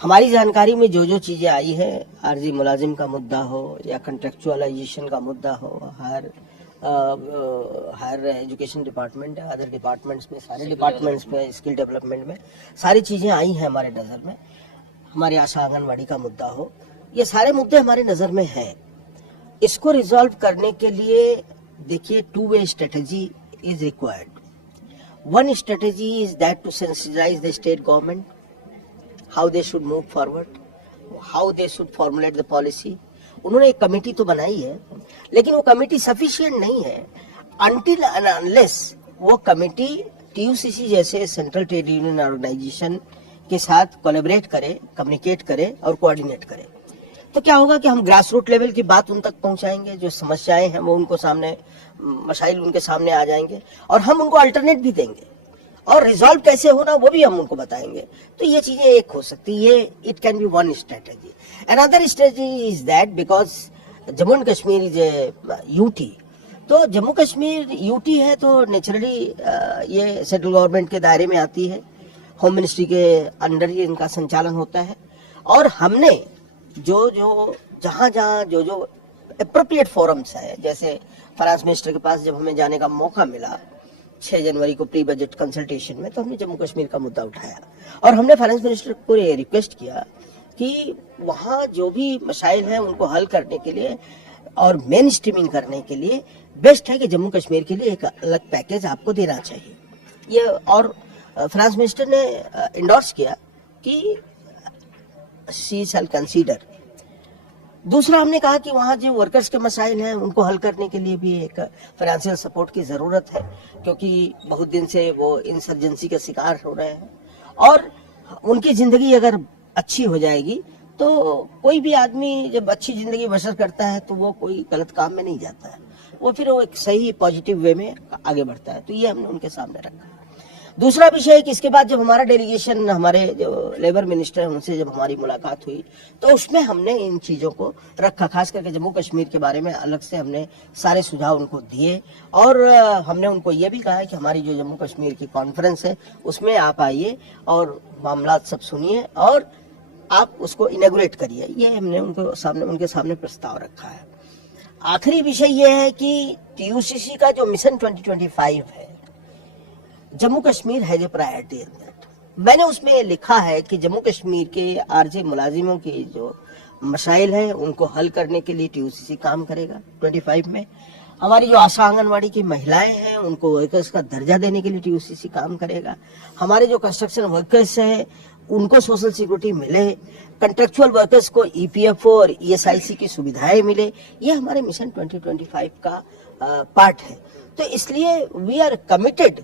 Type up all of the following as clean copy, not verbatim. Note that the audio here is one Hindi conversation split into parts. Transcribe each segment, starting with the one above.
हमारी जानकारी में जो जो चीजें आई है, आरजी मुलाजिम का मुद्दा हो या कंट्रेक्चुअलाइजेशन का मुद्दा हो, higher education department, other departments में, सारे डिपार्टमेंट्स में, स्किल डेवलपमेंट में सारी चीजें आई हैं हमारे नज़र में। हमारे आशा आंगनवाड़ी का मुद्दा हो, ये सारे मुद्दे हमारे नज़र में हैं। इसको रिजॉल्व करने के लिए देखिए, 2 way strategy is required. One strategy is that to sensitize the state government, how they should move forward, how they should formulate the policy. उन्होंने एक कमेटी तो बनाई है, लेकिन वो कमेटी सफिशिएंट नहीं है until and unless वो कमेटी TUCC जैसे सेंट्रल ट्रेड यूनियन ऑर्गेनाइजेशन के साथ कोलैबोरेट करे, कम्युनिकेट करे और कोऑर्डिनेट करे। तो क्या होगा कि हम ग्रास रूट लेवल की बात उन तक पहुंचाएंगे, जो समस्याएं हैं वो उनको सामने, मसाइल उनके सामने आ जाएंगे और हम उनको अल्टरनेट भी देंगे और रिजॉल्व कैसे होना वो भी हम उनको बताएंगे। तो ये चीजें एक हो सकती है, it can be one strategy. Another strategy is that because Jammu and Kashmir is a UT, तो जम्मू कश्मीर यूटी है तो नेचुरली ये सेंट्रल गवर्नमेंट के दायरे में आती है, होम मिनिस्ट्री के अंडर ही इनका संचालन होता है। और हमने जो जहां जो एप्रोप्रिएट फोरम्स है, जैसे फाइनेंस मिनिस्टर के पास जब हमें जाने का मौका मिला 6 जनवरी को प्री बजट कंसल्टेशन में, तो हमने जम्मू कश्मीर का मुद्दा उठाया और हमने फाइनेंस मिनिस्टर को ये रिक्वेस्ट किया कि वहाँ जो भी मसाइल हैं उनको हल करने के लिए और मेन स्ट्रीमिंग करने के लिए बेस्ट है कि जम्मू कश्मीर के लिए एक अलग पैकेज आपको देना चाहिए। ये और फाइनेंस मिनिस्टर ने इंडोर्स किया कि शी शैल कंसीडर। दूसरा, हमने कहा कि वहाँ जो वर्कर्स के मसाइल हैं उनको हल करने के लिए भी एक फाइनेंशियल सपोर्ट की ज़रूरत है, क्योंकि बहुत दिन से वो इंसर्जेंसी का शिकार हो रहे हैं और उनकी ज़िंदगी अगर अच्छी हो जाएगी तो कोई भी आदमी जब अच्छी ज़िंदगी बसर करता है तो वो कोई गलत काम में नहीं जाता है, वो फिर वो एक सही पॉजिटिव वे में आगे बढ़ता है। तो ये हमने उनके सामने रखा। दूसरा विषय है कि इसके बाद जब हमारा डेलीगेशन, हमारे जो लेबर मिनिस्टर है उनसे जब हमारी मुलाकात हुई तो उसमें हमने इन चीज़ों को रखा, खास करके जम्मू कश्मीर के बारे में अलग से हमने सारे सुझाव उनको दिए और हमने उनको ये भी कहा है कि हमारी जो जम्मू कश्मीर की कॉन्फ्रेंस है उसमें आप आइए और मामला सब सुनिए और आप उसको इनॉग्रेट करिए। ये हमने उनके सामने प्रस्ताव रखा है। आखिरी विषय ये है कि TUCC का जो मिशन 2025 है, जम्मू कश्मीर है जो प्रायोरिटी इन दैट। मैंने उसमें लिखा है कि जम्मू कश्मीर के आरजे मुलाजिमों की जो मसाइल हैं उनको हल करने के लिए TUCC काम करेगा 25 में। हमारी जो आशा आंगनवाड़ी की महिलाएं हैं उनको वर्कर्स का दर्जा देने के लिए TUCC काम करेगा। हमारे जो कंस्ट्रक्शन वर्कर्स हैं उनको सोशल सिक्योरिटी मिले, कंट्रेक्चुअल वर्कर्स को EPFO और ESIC की सुविधाएं मिले, ये हमारे मिशन 2025 का पार्ट है। तो इसलिए we are committed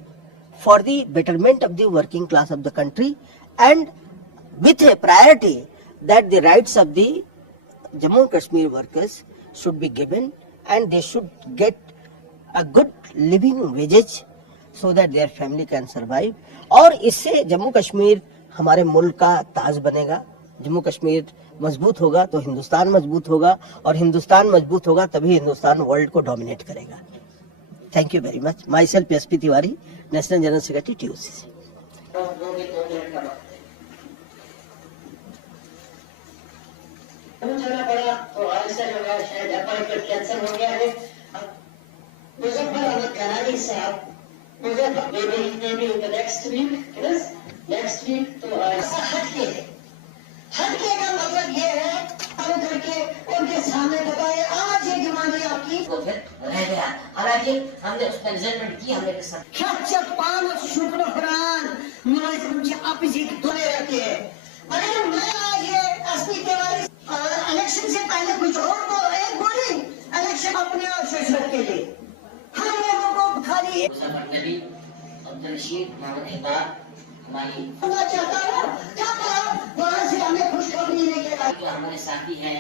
for the betterment of the working class of the country and with a priority that the rights of the Jammu and Kashmir workers should be given and they should get a good living wages so that their family can survive। और इससे जम्मू कश्मीर हमारे मुल्क का ताज बनेगा। जम्मू कश्मीर मजबूत होगा तो हिंदुस्तान मजबूत होगा और हिंदुस्तान मजबूत होगा तभी हिंदुस्तान वर्ल्ड को डोमिनेट करेगा। Thank you very much. Myself SP Tiwari, National General Secretary TUCC। हटके का मतलब ये है करके उनके सामने बताए आज ये डिमांड आपकी वो फिर रह गया। हालांकि हमने उसमें रिजल्टमेंट की, हमने शुक्र कुरान मेरे तुमचे अपोजिट दोने रहते हैं। अगर मैं आज ये एसपी तिवारी इलेक्शन से पहले कुछ और को एक बोली इलेक्शन अपने आप से के लिए हम लोगों को खाली नबी अब्दुल रशीद मोहम्मद इकबाल हमारी चाहता हूँ क्या वहाँ से हमें खुशखबरी लेके जो हमारे साथी हैं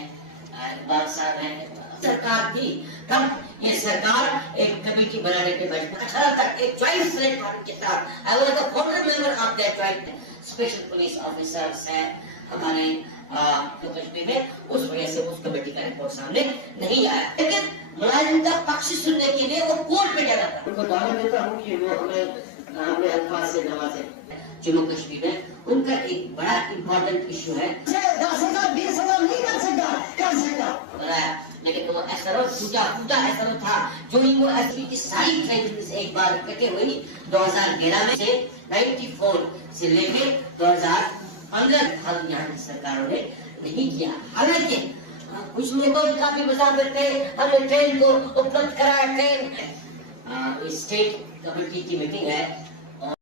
इकबाल साहब हैं, सरकार थी तब ये सरकार एक कमेटी बनाने के बाद 18 तक एक ज्वाइंट प्लेटफॉर्म के साथ I was the founder member of that joint special police officers हैं हमारे जो कश्मीर में, उस वजह से उस कमेटी का रिपोर्ट सामने नहीं आया। लेकिन मुलाजिम का पक्ष सुनने के लिए वो कोर्ट में जाना था। उनको दावा देता हूँ कि वो हमें अल्फाज से नवाजे। जम्मू कश्मीर में उनका एक बड़ा इम्पोर्टेंट इशू है 10,000 20,000 नहीं कर सका बनाया, लेकिन वो एसआरओ टूटा एसआरओ था जो इनको एसपी की सारी ट्रेनिंग एक बार इकट्ठे हुई 2011 में से 94 से लेके 2015 तक यहाँ की सरकारों ने नहीं किया। हालांकि कुछ लोगों ने काफी मजाक करते हमने ट्रेन को उपलब्ध कराया। ट्रेन स्टेट कमेटी की मीटिंग है